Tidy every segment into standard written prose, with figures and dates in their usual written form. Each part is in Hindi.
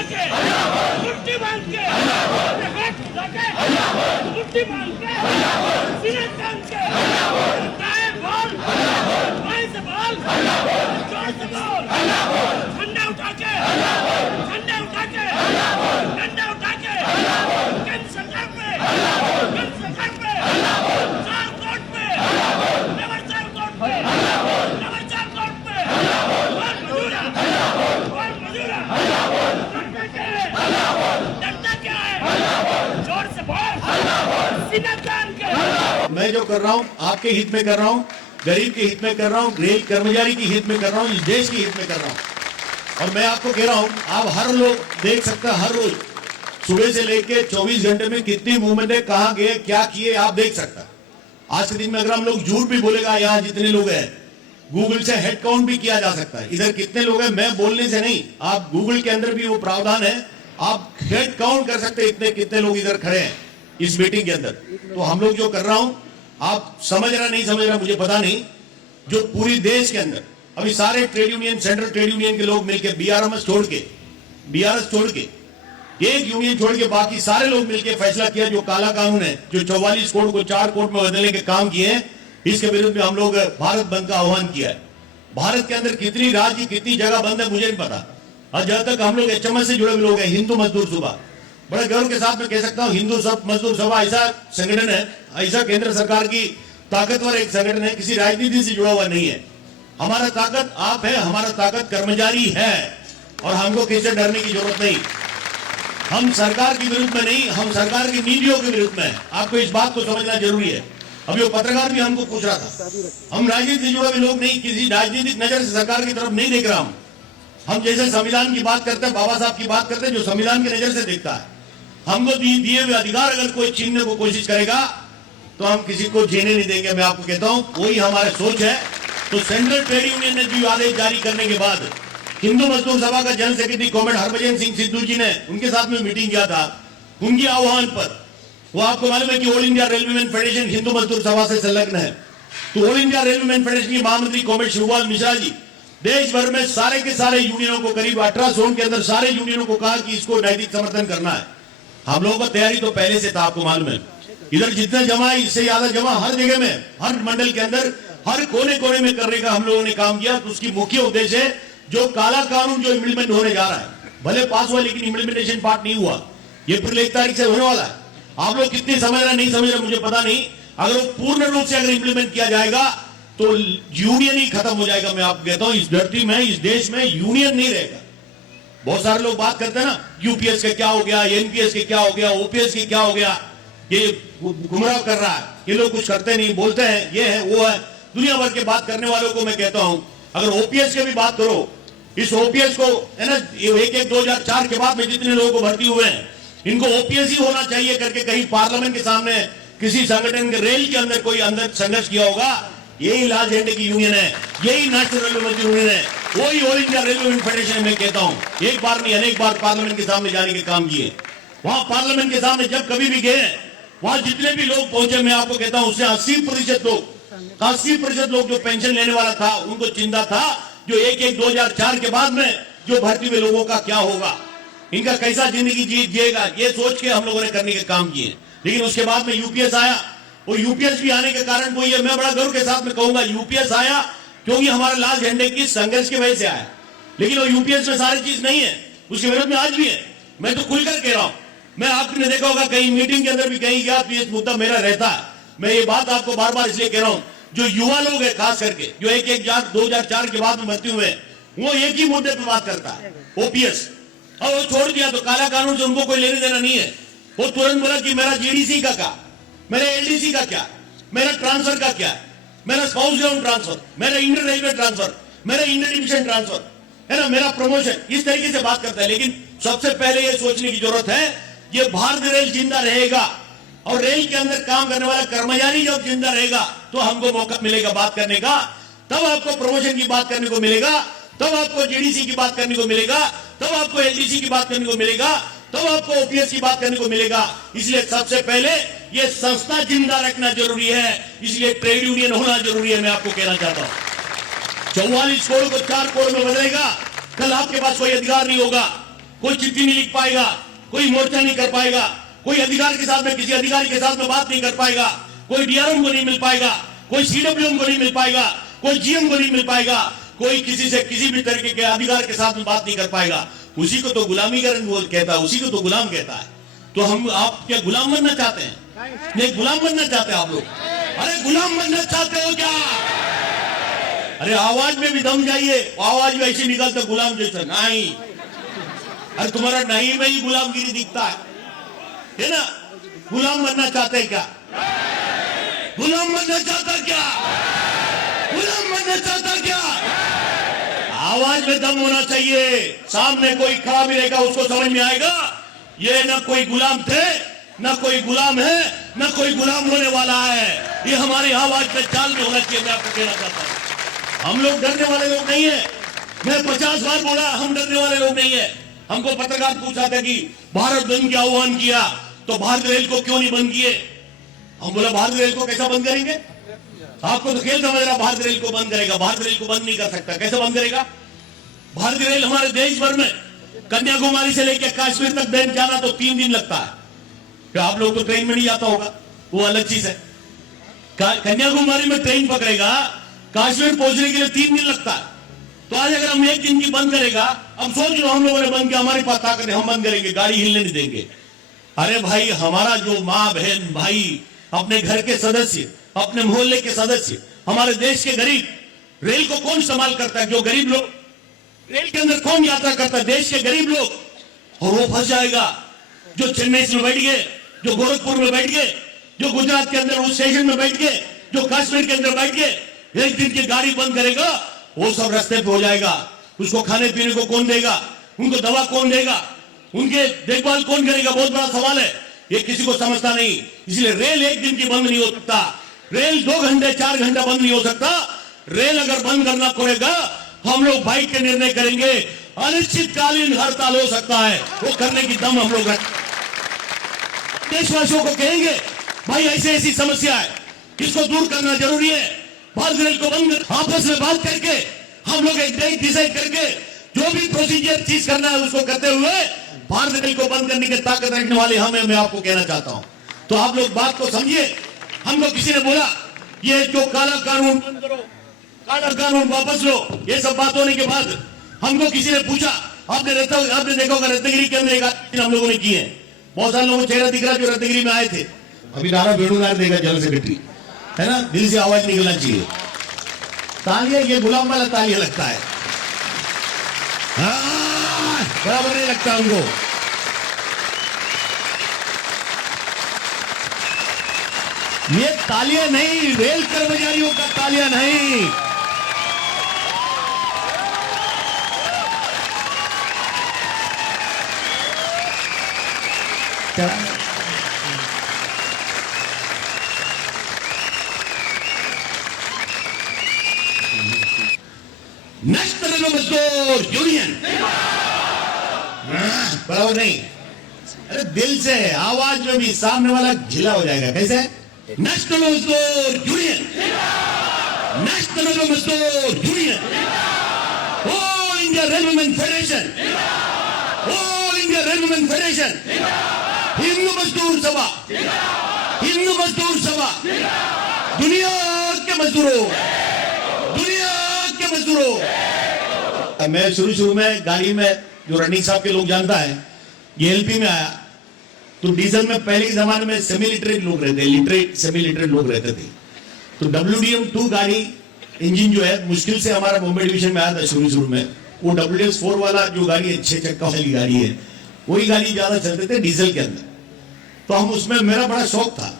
उठा के मुट्ठी बांध के हाथ उठा के मुट्ठी बांध के सीने तान के दाएं बोल बाएं से बोल जोर से बोल झंडा उठा के डंडा उठा के केंद्र सरकार पे चार कोर्ट पे नंबर 4 कोर्ट पे और मजूरा डरता क्या है जोर से बोल सीना तान के। मैं जो कर रहा हूँ आपके हित में कर रहा हूँ, गरीब के हित में कर रहा हूँ, रेल कर्मचारी के हित में कर रहा हूँ, इस देश के हित में कर रहा हूँ। और मैं आपको कह रहा हूँ, आप हर लोग देख सकते हैं, हर रोज सुबह से लेके 24 घंटे में कितनी मूवमेंट है, कहाँ गए, क्या किए, आप देख सकते हैं। आज के दिन में अगर हम लोग झूठ भी बोलेगा, यहाँ जितने लोग हैं गूगल से हेड काउंट भी किया जा सकता है, इधर कितने लोग हैं मैं बोलने से नहीं, आप गूगल के अंदर भी वो प्रावधान है, आप हेड काउंट कर सकते हैं इतने कितने लोग इधर खड़े हैं इस मीटिंग के अंदर। तो हम लोग जो कर रहा हूं, आप समझ रहा नहीं समझ रहा मुझे पता नहीं, जो पूरी देश के अंदर अभी सारे trade union, central trade union के लोग मिलकर बीआरएस छोड़ के एक यूनियन छोड़ के बाकी सारे लोग मिलकर फैसला किया, जो काला कानून है, जो 44 कोड को 4 कोड में बदलने के काम किए हैं, इसके विरुद्ध में हम लोग भारत बंद का आह्वान किया है। भारत के अंदर कितनी राज्य कितनी जगह बंद है मुझे नहीं पता, और जहां तक हम लोग एचएमएस से जुड़े हुए लोग हैं, हिंदू मजदूर सभा, बड़े गर्व के साथ में कह सकता हूं, हिंदू मजदूर सभा ऐसा संगठन है, ऐसा केंद्र सरकार की ताकतवर एक संगठन है, किसी राजनीति से जुड़ा हुआ नहीं है। हमारा ताकत आप है, हमारा ताकत कर्मचारी है, और हमको किसी से डरने की जरूरत नहीं। हम सरकार के विरुद्ध में नहीं, हम सरकार की नीतियों के विरुद्ध में है। आपको इस बात को समझना जरूरी है। अभी वो पत्रकार भी हमको पूछ रहा था, हम राजनीति से जुड़े हुए लोग नहीं, किसी राजनीतिक नजर से सरकार की तरफ नहीं देख रहा हूं। हम जैसे संविधान की बात करते हैं, बाबा साहब की बात करते हैं, जो संविधान की नजर से देखता है, हमको दिए हुए अधिकार अगर कोई छीनने को कोशिश करेगा तो हम किसी को जीने नहीं देंगे। मैं आपको कहता हूं, वही हमारी सोच है। तो सेंट्रल ट्रेड यूनियन ने जो आदेश जारी करने के बाद हिंदू मजदूर सभा का general secretary comrade Harbhajan Singh Sidhu ji ने उनके साथ में मीटिंग किया था, उनके आह्वान पर। वो आपको मालूम है कि all India railwaymen federation Hindu Mazdoor सभा से संलग्न है। तो ऑल इंडिया रेलवेमैन फेडरेशन के महामंत्री कॉमरेड शिवपाल मिश्रा जी देश भर में सारे के सारे यूनियनों को, करीब 18 जोन के अंदर सारे यूनियनों को कहा कि इसको नैतिक समर्थन करना है। हम लोगों का तैयारी तो पहले से था, आपको मालूम है। इधर जितने जमा है इससे ज्यादा जमा हर जगह में, हर मंडल के अंदर, हर कोने कोने में करने का हम लोगों ने काम किया। तो उसकी मुख्य उद्देश्य है, जो काला कानून जो इम्प्लीमेंट होने जा रहा है, भले पास हुआ लेकिन इम्प्लीमेंटेशन पार्ट नहीं हुआ, ये अप्रैल 1 तारीख से होने वाला है। आप लोग कितनी समझ रहे नहीं समझ रहे मुझे पता नहीं। अगर वो पूर्ण रूप से अगर इम्प्लीमेंट किया जाएगा तो यूनियन ही खत्म हो जाएगा। मैं आपको कहता हूं, इस धरती में, इस देश में यूनियन नहीं रहेगा। बहुत सारे लोग बात करते हैं ना, यूपीएस के क्या हो गया, एनपीएस के क्या हो गया, ओपीएस के क्या हो गया, ये गुमराह कर रहा है, ये लोग कुछ करते नहीं, बोलते हैं ये है वो है। दुनिया भर के बात करने वालों को मैं कहता हूं, अगर ओपीएस की भी बात करो, इस ओपीएस को है ना, 2004 के बाद में जितने लोगों को भर्ती हुए हैं, इनको ओपीएस ही होना चाहिए करके कहीं पार्लियामेंट के सामने किसी संगठन के रेल के अंदर कोई अंदर संघर्ष किया होगा। यही लाल झंडे की यूनियन है, यही नेशनल रेलवे यूनियन है, वही ऑल इंडिया रेलवे फेडरेशन। मैं कहता हूं, एक बार नहीं अनेक बार पार्लियामेंट के सामने जाने के काम किए। वहां पार्लियामेंट के सामने जब कभी भी गए, वहां जितने भी लोग पहुंचे, मैं आपको कहता हूं, उससे 80% लोग जो पेंशन लेने वाला था उनको चिंता था, जो 2004 के बाद में जो भर्ती हुए लोगों का क्या होगा, इनका कैसा जिंदगी जिएगा, ये सोच के हम लोगों ने करने के काम किए। लेकिन उसके बाद में यूपीएस आया, वो यूपीएस भी आने के कारण को ये मैं बड़ा गर्व के साथ में कहूंगा, यूपीएस आया क्योंकि हमारे लाल झंडे की संघर्ष की वजह से आया। लेकिन वो यूपीएस में सारी चीज नहीं है, उसके विरोध में आज भी है। मैं तो खुलकर कह रहा हूं, मैं आपने देखा होगा कहीं मीटिंग के अंदर भी कहीं गया तो ये मुद्दा मेरा रहता है। मैं ये बात आपको बार बार इसलिए कह रहा हूं, जो युवा लोग है खास करके, जो 2004 के बाद में भर्ती हुए, वो एक ही मुद्दे पर बात करता है, ओपीएस। और वो छोड़ दिया तो काला कानून से उनको कोई लेने देना नहीं है। वो तुरंत बोला कि मेरा जीडीसी का क्या, मेरा एलडीसी का क्या, मेरा ट्रांसफर का क्या, मेरा स्पाउस ग्राउंड ट्रांसफर, मेरा इंटर रेलवे ट्रांसफर, मेरा इंटर डिविजन ट्रांसफर, है ना, मेरा प्रमोशन, इस तरीके से बात करता है। लेकिन सबसे पहले ये सोचने की जरूरत है, ये भारतीय रेल जिंदा रहेगा और रेल के अंदर काम करने वाला कर्मचारी जब जिंदा रहेगा तो हमको मौका मिलेगा बात करने का, तब आपको प्रमोशन की बात करने को मिलेगा, तब आपको जीडीसी की बात करने को मिलेगा, तब आपको एलडीसी की बात करने को मिलेगा, तब आपको ओपीएस की बात करने को मिलेगा। इसलिए सबसे पहले ये संस्था जिंदा रखना जरूरी है, इसलिए ट्रेड यूनियन होना जरूरी है। मैं आपको कहना चाहता हूं, 44 कोड को 4 कोड में बदलेगा, कल आपके पास कोई अधिकार नहीं होगा। कोई चिट्ठी नहीं लिख पाएगा, कोई मोर्चा नहीं कर पाएगा, कोई अधिकार के साथ में किसी अधिकारी के साथ में बात नहीं कर पाएगा, कोई डीआरएम को नहीं मिल पाएगा, कोई सीडब्ल्यूएम को नहीं मिल पाएगा, कोई जीएम को नहीं मिल पाएगा, कोई किसी से किसी भी तरीके के अधिकार के साथ में बात नहीं कर पाएगा। उसी को तो गुलामीकरण वो कहता है, उसी को तो गुलाम कहता है। तो हम आप क्या गुलाम बनना चाहते हैं? नहीं, गुलाम बनना चाहते हैं आप लोग? अरे गुलाम बनना चाहते हो क्या? अरे आवाज में भी दम जाइए, आवाज में ऐसे निकलता गुलाम जैसा नहीं। अरे तुम्हारा नहीं में ही गुलामगिरी दिखता है ना? गुलाम बनना चाहते हैं क्या? गुलाम बनना चाहता क्या? गुलाम बनना चाहता क्या? आवाज में दम होना चाहिए। सामने कोई खड़ा भी रहेगा, उसको समझ में आएगा ये ना कोई गुलाम थे, ना कोई गुलाम है, ना कोई गुलाम होने वाला है। ये हमारी आवाज पे चाल में होना चाहिए। मैं आपको कहना चाहता हूं, हम लोग डरने वाले लोग नहीं है। मैं 50 बार बोला, हम डरने वाले लोग नहीं है। हमको पत्रकार पूछा था कि भारत बंद का आह्वान किया तो भारत रेल को क्यों नहीं बंद किए? हम बोला भारत रेल को कैसा बंद करेंगे? आपको तो खेल समझ रहा, भारत रेल को बंद करेगा। भारत रेल को बंद नहीं कर सकता। कैसे बंद करेगा? भारत रेल हमारे देश भर में कन्याकुमारी से लेकर कश्मीर तक ट्रेन जाना तो 3 दिन लगता है। तो आप लोग तो ट्रेन में नहीं जाता होगा, वो अलग चीज है। कन्याकुमारी में ट्रेन पकड़ेगा, कश्मीर पहुंचने के लिए 3 दिन लगता है। तो आज अगर हम 1 दिन की बंद करेगा, अब सोच लो हम लोगों ने बंद किया, हमारे पास ताकत है, हम बंद करेंगे, गाड़ी हिलने नहीं देंगे। अरे भाई, हमारा जो माँ बहन भाई, अपने घर के सदस्य, अपने मोहल्ले के सदस्य, हमारे देश के गरीब, रेल को कौन इस्तेमाल करता है? जो गरीब लोग, रेल के अंदर कौन यात्रा करता है? देश के गरीब लोग। और वो फंस जाएगा। जो चेन्नई में बैठ गए, जो गोरखपुर में बैठ गए, जो गुजरात के अंदर उस स्टेशन में बैठ गए, जो कश्मीर के अंदर बैठ गए, 1 दिन की गाड़ी बंद करेगा, वो सब रास्ते पे हो जाएगा। उसको खाने पीने को कौन देगा? उनको दवा कौन देगा? उनके देखभाल कौन करेगा? बहुत बड़ा सवाल है, ये किसी को समझता नहीं। इसलिए रेल 1 दिन की बंद नहीं हो सकता, रेल 2 घंटे 4 घंटा बंद नहीं हो सकता। रेल अगर बंद करना पड़ेगा, हम लोग बैठ के निर्णय करेंगे। अनिश्चितकालीन हड़ताल हो सकता है, वो करने की दम हम लोग देशवासियों को कहेंगे, भाई ऐसी ऐसी समस्या है, इसको दूर करना जरूरी है। भारत रेल को बंद, आपस में बात करके हम लोग एक डेट डिसाइड करके जो भी प्रोसीजर चीज करना है उसको करते हुए भारत रेल को बंद करने की ताकत रखने वाले हमें, मैं आपको कहना चाहता हूं। तो आप लोग बात को समझिए। हमको किसी ने बोला ये जो काला कानून बंद करो, काला कानून वापस लो, ये सब बात होने के बाद हमको किसी ने पूछा, आपने देखा होगा रत्नागिरी के अंदर एक आयोजन हम लोगों ने किए। बहुत सारे लोगों को चेहरा दिख रहा जो रत्नागिरी में आए थे। अभी नारा वेणुनाथ देगा जनरल सेक्रेटरी, है ना? दिल से आवाज निकलना चाहिए। तालियां, ये गुलाम वाला तालियां लगता है, बराबर नहीं लगता हमको। ये तालियां नहीं, रेल कर्मचारियों का तालियां नहीं। नेशनल मजदूर यूनियन, बराबर नहीं। अरे दिल से, आवाज में भी सामने वाला ढीला हो जाएगा। कैसे? नेशनल मजदूर यूनियन, नेशनल मजदूर union, all India railwaymen federation, all India railwaymen federation, Hindu Mazdoor सभा, हिंदू मजदूर सभा, दुनिया के मजदूरों, दुनिया के मजदूरों। मैं शुरू में गाड़ी में, जो रनिंग साहब के लोग जानता है, ये एलपी में आया तो डीजल में पहले के जमाने में सेमी लिटरेट लोग रहते, लिटरेट सेमी लिटरेट लोग रहते थे। तो WDM-2 गाड़ी इंजन जो है मुश्किल से हमारा बॉम्बे डिवीजन में आया था शुरू में। वो WS-4 वाला जो गाड़ी है, 6 चक्का वाली गाड़ी है, वही गाड़ी ज्यादा चलते थे डीजल के अंदर। तो हम उसमें, मेरा बड़ा शौक था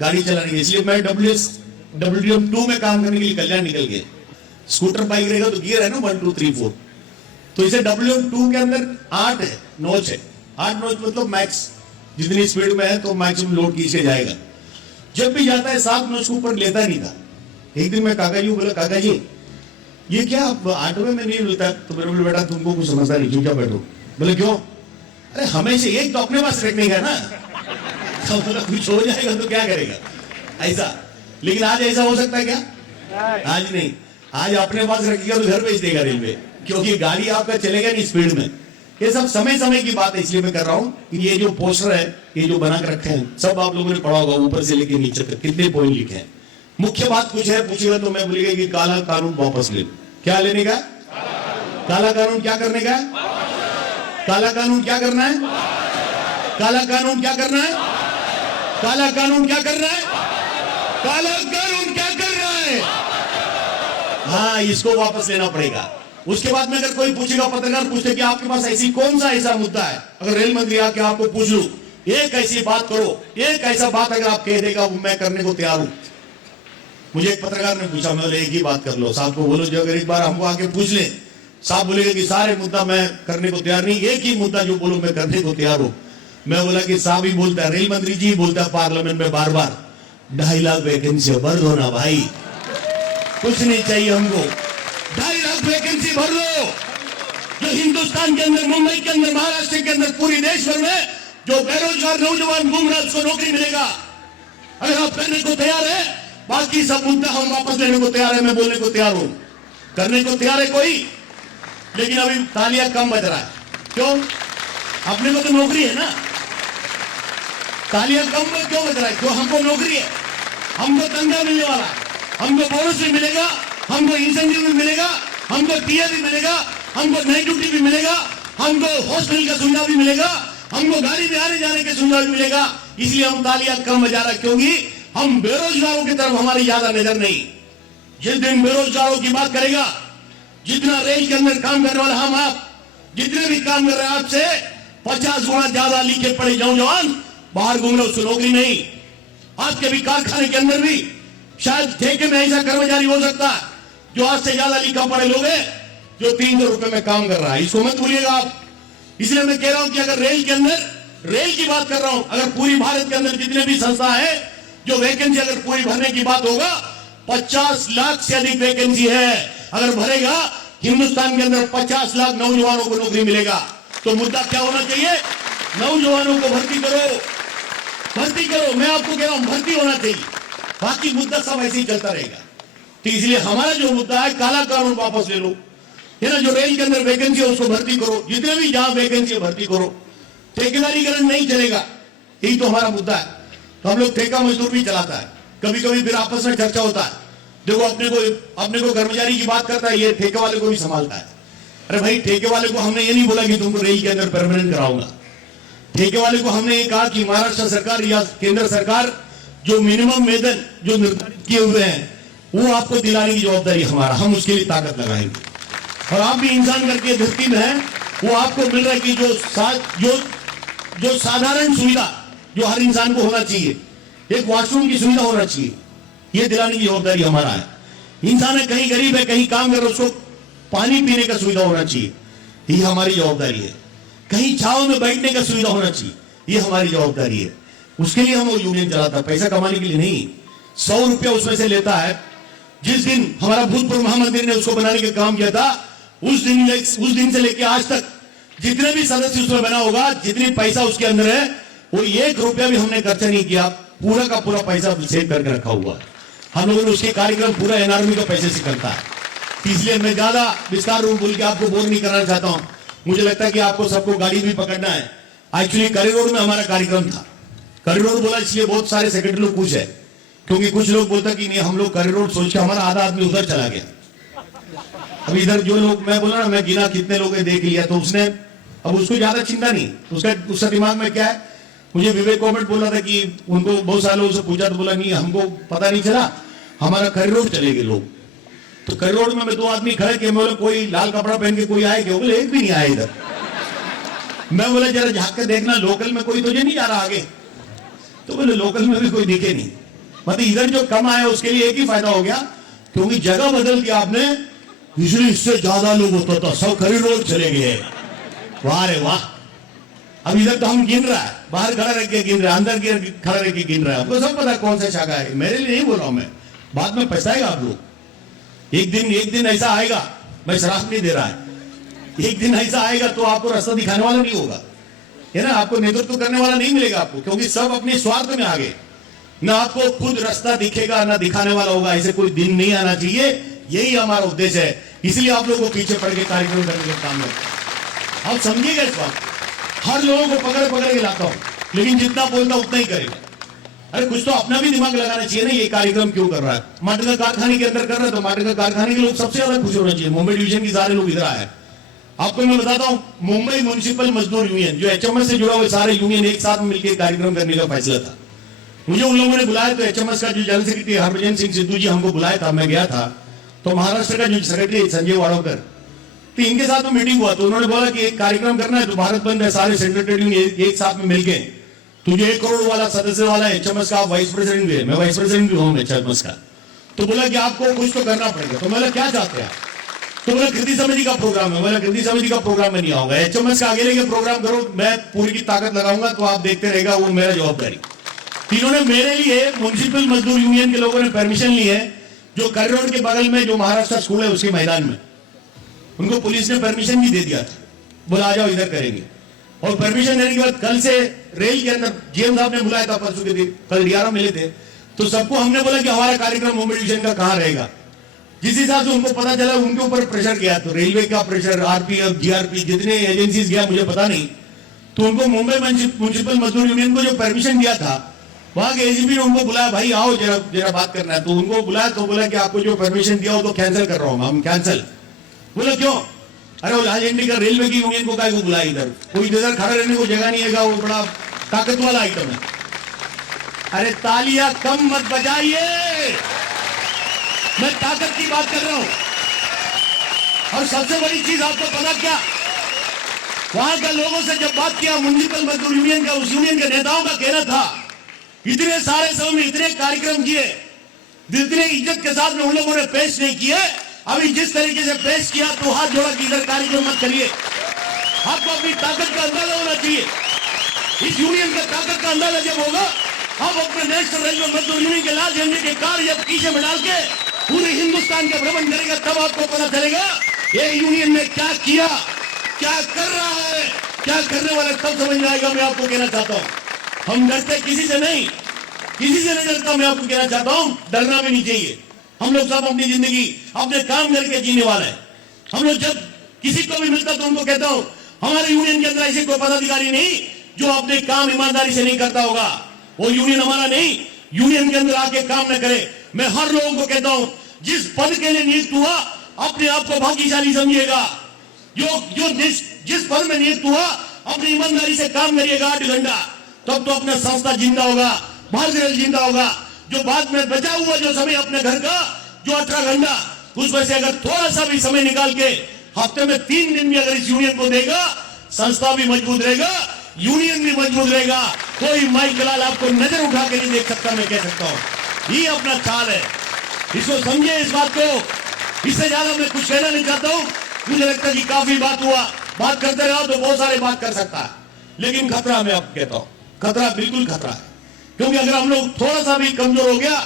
गाड़ी चलाने का, इसलिए मैं WDM-2 में काम करने के लिए कल्याण निकल गए। स्कूटर बाइक रहेगा तो गियर है ना 1 2 3 4, तो इसे WM-2 के अंदर 8 है, नोच है। 8 नोच मतलब मैक्स, जितनी स्पीड में है तो मैक्सिमम लोड खींचे जाएगा। जब भी जाता है 7 नोच के ऊपर लेता नहीं था। एक दिन मैं काका जी को बोला, काका जी ये क्या ऑटो में नहीं मिलता? तो मेरे बोले, बेटा तुमको कुछ समझता नहीं, चुपचाप बैठो। बोले क्यों? अरे हमेशा एक तो अपने पास रखने का ना, तो कुछ हो जाएगा तो क्या करेगा, ऐसा। लेकिन आज ऐसा हो सकता है क्या? आज नहीं। आज अपने पास रखिएगा तो घर भेज देगा रेलवे, क्योंकि गाड़ी आपका चलेगा नहीं स्पीड में। ये सब समय समय की बात है, इसलिए मैं कर रहा हूं कि ये जो पोस्टर है, ये जो बना के रखे हैं, सब आप लोगों ने पढ़ा होगा, ऊपर से लेके नीचे तक कितने पॉइंट लिखे हैं। मुख्य बात कुछ है, पूछेगा तो मैं बोलेगा कि काला कानून वापस ले लो। क्या लेने का? काला कानून क्या करने का? काला कानून क्या करना है? काला कानून क्या करना है? काला कानून क्या कर रहा है? काला कानून क्या कर रहा है? हाँ, इसको वापस लेना पड़ेगा। उसके बाद में अगर कोई पूछेगा, पत्रकार पूछते कि आपके पास ऐसी कौन सा ऐसा मुद्दा है, अगर रेल मंत्री आके आपको पूछ लूं, एक ऐसी बात करो, एक ऐसा बात अगर आप कह देगा, वो मैं करने को तैयार हूं। मुझे एक पत्रकार ने पूछा, मैं बोले एक ही बात कर लो, साहब को बोलो जो अगर एक बार हमको आके पूछ ले, साहब बोलेगा कि सारे मुद्दा मैं करने को तैयार नहीं, एक ही मुद्दा जो बोलो मैं करने को तैयार हूं। मैं बोला कि साहब ही बोलता है, रेल मंत्री जी बोलता है पार्लियामेंट में बार बार, 2.5 लाख वैकेंसी भर दो ना भाई, कुछ नहीं चाहिए हमको, 2.5 लाख वैकेंसी भर दो। जो हिंदुस्तान के अंदर, मुंबई के अंदर, महाराष्ट्र के अंदर, पूरी देश भर में जो बेरोजगार नौजवान घूम रहा है, उसको नौकरी मिलेगा। अगर आप करने को तैयार है, बाकी सब मुद्दा हम वापस लेने को तैयार है, मैं बोलने को तैयार हूं, करने को तैयार है कोई। लेकिन अभी तालियां कम बज रहा है, क्यों? अपने को तो नौकरी है ना, तालियां कम क्यों बज रहा है? क्यों? हमको नौकरी है, हमको तनख्वाह मिलने वाला है, हमको बोनस भी मिलेगा, हमको इंसेंटिव भी मिलेगा, हमको टीए भी मिलेगा, हमको नाइट ड्यूटी भी मिलेगा, हमको हॉस्टल का सुविधा भी मिलेगा, हमको गाड़ी में आने जाने की सुविधा भी मिलेगा। इसलिए हम तालियां कम बजा रहे, क्योंकि हम बेरोजगारों की तरफ हमारी ज्यादा नजर नहीं। जिस दिन बेरोजगारों की बात करेगा, जितना रेल के अंदर काम करने वाला हम आप जितने भी काम कर रहे हैं, आपसे 50 गुना ज्यादा लिखे पड़े नौजवान बाहर घूम रहे, उसको नौकरी नहीं। आपके भी कारखाने के अंदर भी शायद ठेके में ऐसा कर्मचारी हो सकता है जो आज से ज्यादा लिखा पड़े लोग हैं, जो 300 रुपए में काम कर रहा है, इसको मत भूलिएगा आप। इसलिए मैं कह रहा हूं कि अगर रेल के अंदर, रेल की बात कर रहा हूं, अगर पूरी भारत के अंदर जितने भी संस्था है, जो वैकेंसी अगर पूरी भरने की बात होगा, 50 लाख से अधिक वैकेंसी है। अगर भरेगा, हिंदुस्तान के अंदर 50 लाख नौजवानों को नौकरी मिलेगा। तो मुद्दा क्या होना चाहिए? नौजवानों को भर्ती करो, भर्ती करो। मैं आपको कह रहा हूं भर्ती होना चाहिए, बाकी मुद्दा सब ऐसे ही चलता रहेगा। तो इसलिए हमारा जो मुद्दा है, काला कानून वापस ले लो, है ना। जो रेल के अंदर वैकेंसी है उसको भर्ती करो, जितने भी जहां वैकेंसी है भर्ती करो। ठेकेदारीकरण नहीं चलेगा, यही तो हमारा मुद्दा है। तो हम लोग ठेका मजदूर भी चलाता है, कभी कभी फिर आपस में चर्चा होता है, देखो अपने को कर्मचारी की बात करता है, ये ठेके वाले को भी संभालता है। अरे भाई, ठेके वाले को हमने ये नहीं बोला कि तुमको रेल के अंदर परमानेंट कराऊंगा। ठेके वाले को हमने ये कहा कि महाराष्ट्र सरकार या केंद्र सरकार जो मिनिमम वेतन जो निर्धारित किए हुए हैं, वो आपको दिलाने की जवाबदारी हमारा, हम उसके लिए ताकत लगाएंगे। और आप भी इंसान करके धरती में है, वो आपको मिल रहा है कि जो साधारण सुविधा जो हर इंसान को होना चाहिए, एक वॉशरूम की सुविधा होना चाहिए, ये दिलाने की जवाबदारी हमारा है। इंसान है, कहीं गरीब है, कहीं काम कर रहा है, उसको पानी पीने का सुविधा होना चाहिए, ये हमारी जवाबदारी है। कहीं छाव में बैठने का सुविधा होना चाहिए, ये हमारी जवाबदारी है। उसके लिए हम वो यूनियन चलाता है, पैसा कमाने के लिए नहीं। 100 रुपया उसमें से लेता है। जिस दिन हमारा भूतपूर्व महामंत्री ने उसको बनाने का काम किया था, उस दिन से लेकर आज तक जितने भी सदस्य उसमें बना होगा, जितनी पैसा उसके अंदर है, वो 1 रुपया भी हमने खर्चा नहीं किया, पूरा का पूरा पैसा सेव करके रखा हुआ है। हम लोगों ने उसके कार्यक्रम पूरा एनआरबी का पैसे से करता है। इसलिए मैं ज्यादा विस्तार रूप बोल के आपको बोर नहीं करना चाहता हूं। मुझे लगता है कि आपको सबको गाड़ी भी पकड़ना है। एक्चुअली करी रोड में हमारा कार्यक्रम था। करी रोड बोला इसलिए बहुत सारे सेक्रेटरी लोग खुश है, क्योंकि कुछ लोग बोलता कि नहीं, हम लोग करी रोड सोच के हमारा आधा आदमी उधर चला गया। अब इधर जो लोग, मैं बोला ना, मैं गिना कितने लोग देख लिया, तो उसने, अब उसको ज्यादा चिंता नहीं, उसका दिमाग में क्या है। मुझे विवेक कॉमेंट बोला था कि उनको बहुत सारे लोगों से पूछा, तो बोला नहीं, हमको पता नहीं चला, हमारा करी रोड चले गए लोग। तो करी रोड में 2 आदमी खड़े के, मैं बोला कोई लाल कपड़ा पहन के कोई आए क्या? बोले एक भी नहीं आए इधर। मैं बोला जरा झांक के देखना, लोकल में कोई तुझे नहीं जा रहा आगे? तो बोले लोकल में भी कोई दिखे नहीं। मतलब इधर जो कम आया उसके लिए एक ही फायदा हो गया, क्योंकि जगह बदल के आपने, इसलिए इससे ज्यादा लोग होता था, सब करी रोड चले गए। वाह रे वाह। अब इधर तो हम गिन रहा है, बाहर खड़ा रह के गिन रहा है, अंदर खड़ा रह के गिन रहा है। आपको सब पता है कौन सा शाखा है, मेरे लिए नहीं बोल रहा हूं मैं, बाद में पछताएगा आप लोग। एक दिन ऐसा आएगा, मैं शराब नहीं दे रहा है, एक दिन ऐसा आएगा तो आपको रास्ता दिखाने वाला नहीं होगा, है ना, आपको नेतृत्व करने वाला नहीं मिलेगा आपको, क्योंकि सब अपने स्वार्थ में आगे, ना आपको खुद रास्ता दिखेगा ना दिखाने वाला होगा। ऐसे कोई दिन नहीं आना चाहिए, यही हमारा उद्देश्य है। इसलिए आप लोगों को पीछे पड़ के कार्यक्रम करने का काम करते हैं। आप समझिएगा इस बात, हर लोगों को पकड़ पकड़ के लाता हूं, लेकिन जितना बोलता उतना ही करेगा। अरे कुछ तो अपना भी दिमाग लगाना चाहिए ना, ये कार्यक्रम क्यों कर रहा है? माटगा कारखाने के अंदर कर रहा है, तो माटगा कारखाने के लोग सबसे ज्यादा खुश होना चाहिए। मुंबई डिवीजन के सारे लोग इधर आए। आपको मैं बताता हूं, मुंबई म्युनिसिपल मजदूर यूनियन जो एचएमएस से जुड़ा हुआ सारे यूनियन एक साथ मिलकर कार्यक्रम करने का फैसला था। मुझे उन लोगों ने बुलाया, तो एचएमएस का जो जनरल सेक्रेटरी हरभजन सिंह सिद्धू जी हमको बुलाया था, मैं गया था। तो महाराष्ट्र का जो सेक्रेटरी संजय वाड़ोकर, तो इनके साथ में मीटिंग हुआ, तो उन्होंने बोला कि एक कार्यक्रम करना है, तो भारत बंद है, सारे सेंट्रल ट्रेड यूनियन एक साथ में मिलके तुझे 1 करोड़ वाला सदस्य वाला एचएमएस का वाइस प्रेसिडेंट भी है, मैं वाइस प्रेसिडेंट भी हूं एचएमएस का। तो बोला कि आपको कुछ तो करना पड़ेगा। तो मैंने क्या चाहते हैं? तो बोला कृति समिति का प्रोग्राम है। बोला कृति समिति का प्रोग्राम में नहीं आऊंगा, एचएमएस का आगे लेके प्रोग्राम करो, मैं पूरी की ताकत लगाऊंगा, तो आप देखते रहेगा, वो मेरा जवाबदारी। तीनों ने मेरे लिए म्युनिसिपल मजदूर यूनियन के लोगों ने परमिशन ली है, जो कर रोड के बगल में जो महाराष्ट्र स्कूल है उसके मैदान में, उनको पुलिस ने परमिशन भी दे दिया था, बोला आ जाओ इधर करेंगे। और परमिशन देने के बाद कल से रेल के अंदर जीएम साहब ने बुलाया था, परसों के दिन, कल डीआरओ मिले थे, तो सबको हमने बोला कि हमारा कार्यक्रम मुंबई डिवीजन का कहां रहेगा। जिस हिसाब से उनको पता चला उनके ऊपर प्रेशर गया, तो रेलवे का प्रेशर, आरपीएफ, जीआरपी, जितने एजेंसीज गया मुझे पता नहीं, तो उनको मुंबई म्युनिसिपल मजदूर यूनियन को जो परमिशन दिया था, वहां के एजीपी ने उनको बुलाया, भाई आओ जरा बात करना है। तो उनको बुलाया, तो बोला कि आपको जो परमिशन दिया हो तो कैंसिल कर रहा हूं, हम कैंसिल। बोला क्यों? अरे वो लाल झंडी का रेलवे की यूनियन को काय को बुलाया इधर, कोई इधर खड़ा रहने को जगह नहीं है, वो बड़ा ताकत वाला आइटम है। अरे तालियां कम मत बजाइए, मैं ताकत की बात कर रहा हूं। और सबसे बड़ी चीज आपको पता क्या, वहां के लोगों से जब बात किया म्युनिसिपल मजदूर यूनियन का, उस यूनियन के नेताओं का कहना था, इतने सारे समय में इतने कार्यक्रम किए, जितने इज्जत के साथ में उन लोगों ने पेश नहीं किए, अभी जिस तरीके से पेश किया, तो हाथ जोड़ा कि इधर कार्यक्रम मत करिए। आपको अपनी ताकत का अंदाजा होना चाहिए। इस यूनियन का ताकत का अंदाजा जब होगा, हम अपने नेशनल रेलवे मजदूर यूनियन के लाल झंडे के कार या पीछे में डाल के पूरे हिंदुस्तान का भ्रमण करेगा, तब आपको पता चलेगा ये यूनियन ने क्या किया, क्या कर रहा है, क्या करने वाला, तब समझ में आएगा। मैं आपको कहना चाहता हूं, हम डरते किसी से नहीं, किसी से नहीं डरता। मैं आपको कहना चाहता हूं, डरना भी नहीं चाहिए। हम लोग सब अपनी जिंदगी अपने काम करके जीने वाले हैं। हम लोग जब किसी को भी मिलता तो उनको कहता हूं, हमारे यूनियन के अंदर ऐसे कोई पदाधिकारी नहीं जो अपने काम ईमानदारी से नहीं करता होगा, वो यूनियन हमारा नहीं, यूनियन के अंदर आके काम न करे। मैं हर लोगों को कहता हूं, जिस पद के लिए नियुक्त हुआ, अपने आप को भाग्यशाली समझिएगा। जो जिस पद में नियुक्त हुआ, अपनी ईमानदारी से काम करिएगा 8 घंटा, तब तो अपना संस्था जिंदा होगा, भारतीय रेल जिंदा होगा। जो बाद में बचा हुआ जो समय अपने घर का, जो 18 घंटा, उसमें से अगर थोड़ा सा भी समय निकाल के हफ्ते में 3 दिन भी अगर इस यूनियन को देगा, संस्था भी मजबूत रहेगा, यूनियन भी मजबूत रहेगा। कोई माइक लाल आपको नजर उठा के नहीं देख सकता, मैं कह सकता हूं। ये अपना चाल है, इसको समझे इस बात को। इससे ज्यादा मैं कुछ कहना नहीं चाहता हूं। मुझे लगता है कि काफी बात हुआ, बात करते रहो तो बहुत सारे बात कर सकता है, लेकिन खतरा मैं आपको कहता हूं, खतरा बिल्कुल खतरा है। क्योंकि अगर हम लोग थोड़ा सा भी कमजोर हो गया,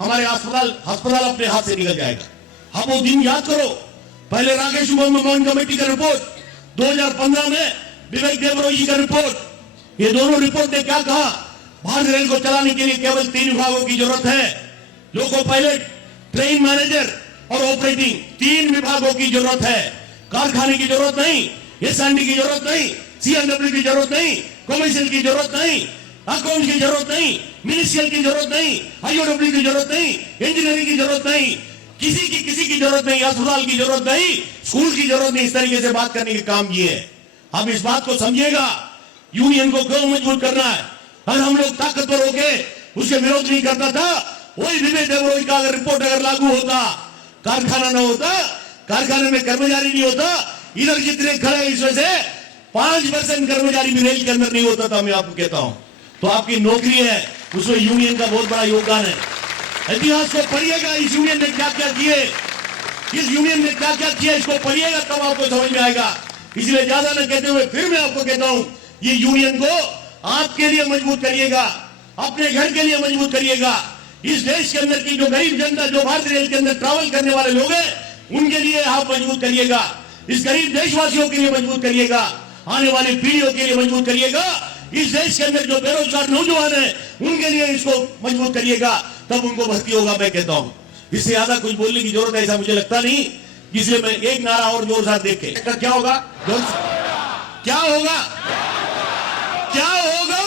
हमारे अस्पताल अपने हाथ से निकल जाएगा। आप वो दिन याद करो, पहले राकेश मोहन कमेटी का रिपोर्ट, 2015 में विवेक देबरॉय जी का रिपोर्ट, ये दोनों रिपोर्ट ने क्या कहा, भारतीय रेल को चलाने के लिए केवल 3 विभागों की जरूरत है। लोगों पहले ट्रेन मैनेजर और ऑपरेटिंग 3 विभागों की जरूरत है। कारखाने की जरूरत नहीं, एसएनडी की जरूरत नहीं, सीएनडब्ल्यू की जरूरत नहीं, कमर्शियल की जरूरत नहीं, अकाउंट की जरूरत नहीं, मिनिस्ट्रियल की जरूरत नहीं, आईओडब्ल्यू की जरूरत नहीं, इंजीनियरिंग की जरूरत नहीं, किसी की जरूरत नहीं, अस्पताल की जरूरत नहीं, स्कूल की जरूरत नहीं। इस तरीके से बात करने के काम किए। हम इस बात को समझिएगा, यूनियन को क्यों मजबूत करना है। और हम लोग ताकतवर होके उसके विरोध नहीं करता था। वही विवेक देबरॉय का अगर रिपोर्ट अगर लागू होता, कारखाना न होता, कारखाने में कर्मचारी नहीं होता, इधर जितने खड़े इसमें से 5% कर्मचारी भी रेल के अंदर नहीं होता था। मैं आपको कहता हूं, तो आपकी नौकरी है, उसमें यूनियन का बहुत बड़ा योगदान है। इतिहास को पढ़िएगा, इस यूनियन ने क्या क्या किए, इस यूनियन ने क्या क्या किया, इसको पढ़िएगा तब आपको समझ में आएगा। इसलिए ज्यादा न कहते हुए फिर मैं आपको कहता हूं, ये यूनियन को आपके लिए मजबूत करिएगा, अपने घर के लिए मजबूत करिएगा। इस देश के अंदर की जो गरीब जनता, जो भारतीय रेल के अंदर ट्रैवल करने वाले लोग हैं, उनके लिए आप मजबूत करिएगा। इस गरीब देशवासियों के लिए मजबूत करिएगा, आने वाली पीढ़ियों के लिए मजबूत करिएगा। इस देश के अंदर जो बेरोजगार नौजवान हैं, उनके लिए इसको मजबूत करिएगा, तब उनको भर्ती होगा। मैं कहता हूं, इससे ज्यादा कुछ बोलने की जरूरत है ऐसा मुझे लगता नहीं। इसलिए मैं एक नारा और जोर साथ देख के क्या होगा, क्या होगा? क्या होगा?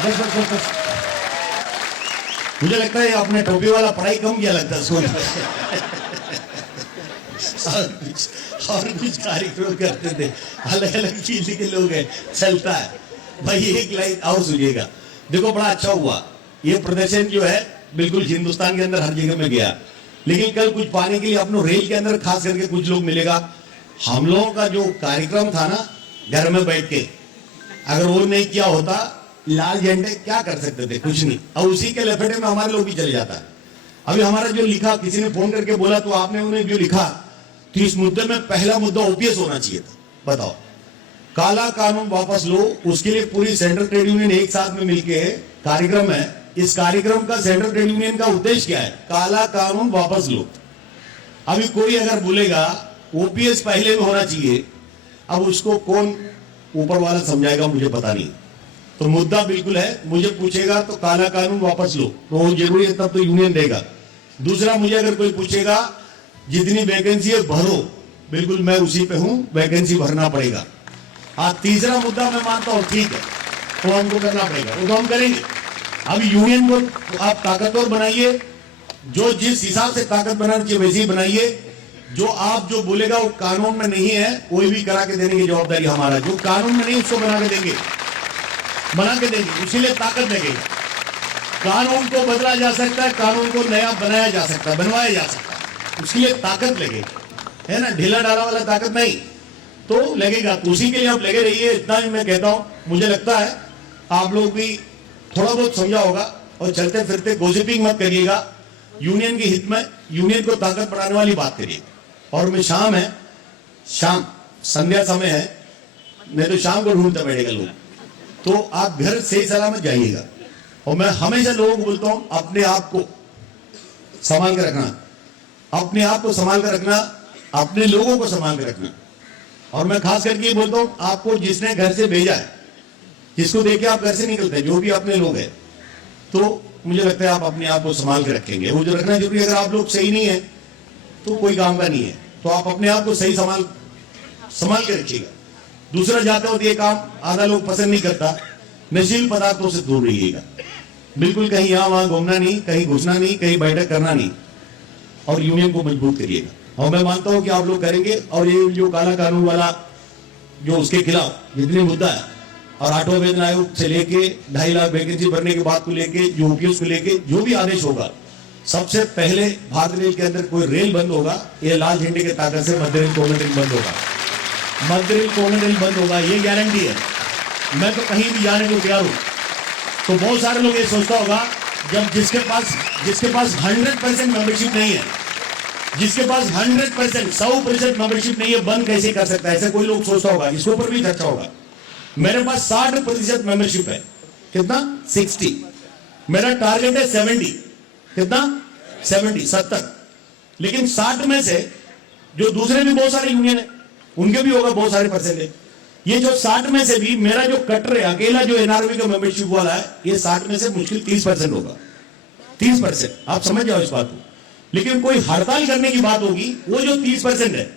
बस बस बस बस। मुझे लगता है आपने टोपी वाला पढ़ाई कम किया लगता है स्कूल में। और कुछ कार्यक्रम करते थे, अलग अलग चीज के लोग हैं, चलता है भाई। एक लाइन और सुनिएगा, देखो बड़ा अच्छा हुआ ये प्रदर्शन जो है, बिल्कुल हिंदुस्तान के अंदर हर जगह में गया। लेकिन कल कुछ पाने के लिए अपने रेल के अंदर खास करके कुछ लोग मिलेगा। हम लोगों का जो कार्यक्रम था ना, घर में बैठ के, अगर वो नहीं किया होता, लाल झंडे क्या कर सकते थे? कुछ नहीं। और उसी के लपेटे में हमारे लोग भी चले जाता है। अभी हमारा जो लिखा, किसी ने फोन करके बोला तो आपने उन्हें जो लिखा, तो इस मुद्दे में पहला मुद्दा ओपीएस होना चाहिए था। बताओ, काला कानून वापस लो, उसके लिए पूरी सेंट्रल ट्रेड यूनियन एक साथ में मिलके कार्यक्रम है। इस कार्यक्रम का सेंट्रल ट्रेड यूनियन का उद्देश्य क्या है? काला कानून वापस लो। अभी कोई अगर बोलेगा ओपीएस पहले में होना चाहिए, अब उसको कौन ऊपर वाला समझाएगा मुझे पता नहीं। तो मुद्दा बिल्कुल है, मुझे पूछेगा तो काला कानून वापस लो, तो जरूरी है तब तो यूनियन देगा। दूसरा, मुझे अगर कोई पूछेगा जितनी वैकेंसी है भरो, बिल्कुल मैं उसी पे हूं, वैकेंसी भरना पड़ेगा। तीसरा मुद्दा मैं मानता हूं ठीक है, तो हमको करना पड़ेगा, वो तो हम करेंगे। अब यूनियन को आप ताकतवर बनाइए, जो जिस हिसाब से ताकत बनानी चाहिए वैसे ही बनाइए। जो आप जो बोलेगा वो कानून में नहीं है, कोई भी करा के देने की जवाबदारी हमारा। जो कानून में नहीं उसको बना के देंगे, इसीलिए ताकत लगेगी। कानून को बदला जा सकता है, कानून को नया बनाया जा सकता है, बनवाया जा सकता है, उसके लिए ताकत लगेगी, है ना? ढीला डाला वाला ताकत नहीं, तो लगेगा। तो उसी के लिए आप लगे रहिए, इतना ही मैं कहता हूं। मुझे लगता है आप लोग भी थोड़ा बहुत समझा होगा, और चलते फिरते गॉसिपिंग मत करिएगा। यूनियन के हित में यूनियन को ताकत बढ़ाने वाली बात करिए। और मैं शाम है, शाम संध्या समय है, नहीं तो शाम को ढूंढते बैठेगा लोग, तो आप घर सही सलामत जाइएगा। और मैं हमेशा लोगों को बोलता हूं, अपने आप को संभाल कर रखना, अपने आप को संभाल कर रखना, अपने लोगों को संभाल कर रखना। और मैं खास करके ये बोलता हूं, आपको जिसने घर से भेजा है, जिसको देख के आप घर से निकलते हैं, जो भी अपने लोग हैं, तो मुझे लगता है आप अपने आप को संभाल कर रखेंगे। वो जो रखना जरूरी है, अगर आप लोग सही नहीं है तो कोई काम का नहीं है। तो आप अपने आप को सही संभाल के रखिएगा। दूसरा, जाते हो ये काम आधा लोग पसंद नहीं करता, नशील पदार्थों से दूर रहिएगा। बिल्कुल कहीं यहाँ वहां घूमना नहीं, कहीं घुसना नहीं, कहीं बैठक करना नहीं, और यूनियन को मजबूत करिएगा। और मैं मानता हूं कि आप लोग करेंगे। और ये जो काला कानून वाला जो उसके खिलाफ जितने मुद्दा है, और आठवां वेतन आयोग से लेके 2.5 लाख वैकेंसी भरने की बात को लेके, जो ओपीएस को लेके जो भी आदेश होगा, सबसे पहले भारत रेल के अंदर कोई रेल बंद होगा, ये लाल झंडे के ताकत से मध्य रेल कोमल रेल बंद होगा, मध्य रेल कोमल रेल बंद होगा, ये गारंटी है। मैं तो कहीं भी जाने को तैयार हूं। तो बहुत सारे लोग ये सोचता होगा, जब जिसके पास 100% मेंबरशिप नहीं है, जिसके पास 100% मेंबरशिप नहीं है, बंद कैसे कर सकता है? ऐसा कोई लोग सोचता होगा। इसके ऊपर भी चर्चा होगा। मेरे पास 60% मेंबरशिप है। कितना? 60। मेरा टारगेट है 70। कितना? 70। लेकिन 60 में से जो दूसरे भी बहुत सारे यूनियन है, उनके भी होगा बहुत सारे परसेंटेज। ये जो 60 में से भी मेरा जो कटर है, अकेला जो एनआरबी का मेंबरशिप वाला है, ये 60 में से मुश्किल 30% होगा। 30%, आप समझ जाओ इस बात को। लेकिन कोई हड़ताल करने की बात होगी, वो जो 30% है,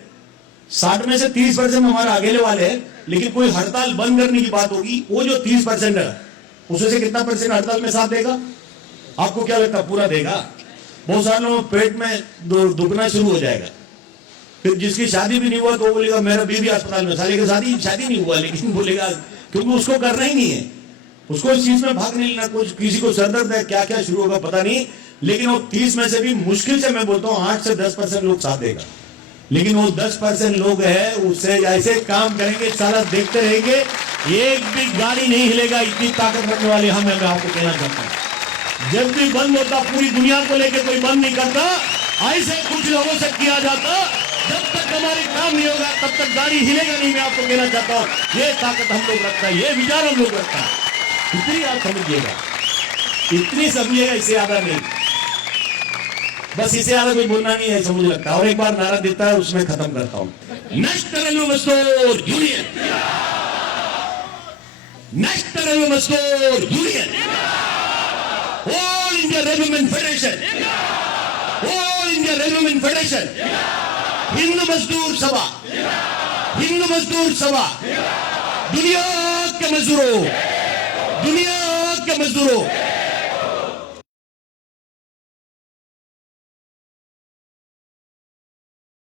60 में से 30% हमारे अकेले वाले हैं, लेकिन कोई हड़ताल बंद करने की बात होगी, वो जो 30% है, उसमें से कितना परसेंट हड़ताल में साथ देगा? आपको क्या लगता है? पूरा देगा? बहुत सारे लोगों पेट में दुखना शुरू हो जाएगा। फिर जिसकी शादी भी नहीं हुआ तो बोलेगा मेरा बीवी अस्पताल में, साले की शादी नहीं हुआ, लेकिन बोलेगा, क्योंकि उसको करना ही नहीं है, उसको इस चीज में भाग नहीं लेना। कुछ किसी को सरदर्द है, क्या क्या शुरू होगा पता नहीं। लेकिन वो 30 में से भी मुश्किल से मैं बोलता हूँ 8 से 10% लोग साथ देगा। लेकिन वो 10% लोग हैं, उससे ऐसे काम करेंगे, सारा देखते रहेंगे, एक भी गाड़ी नहीं हिलेगा। इतनी ताकत रखने वाले हम हैं, मैं आपको कहना चाहता हूं। जब भी बंद होता, पूरी दुनिया को लेकर कोई बंद नहीं करता, ऐसे कुछ लोगों से किया जाता। जब तक हमारे काम नहीं होगा तब तक गाड़ी हिलेगा नहीं, मैं आपको कहना चाहता हूं। ये ताकत हम लोग रखता है, ये विचार हम लोग रखता है। इतनी आप समझिएगा, इतनी समझिएगा, इससे ज्यादा नहीं। बस इससे ज्यादा कोई बोलना नहीं है, ऐसा मुझे लगता है। और एक बार नारा देता है, उसमें खत्म करता हूं। नेशनल यूनियन नेशनल रेलवे मजदूर union, all India railwaymen federation, all India railwaymen federation, Hind मजदूर सभा, हिंद मजदूर सभा, दुनिया के मजदूरों, दुनिया के मजदूरों,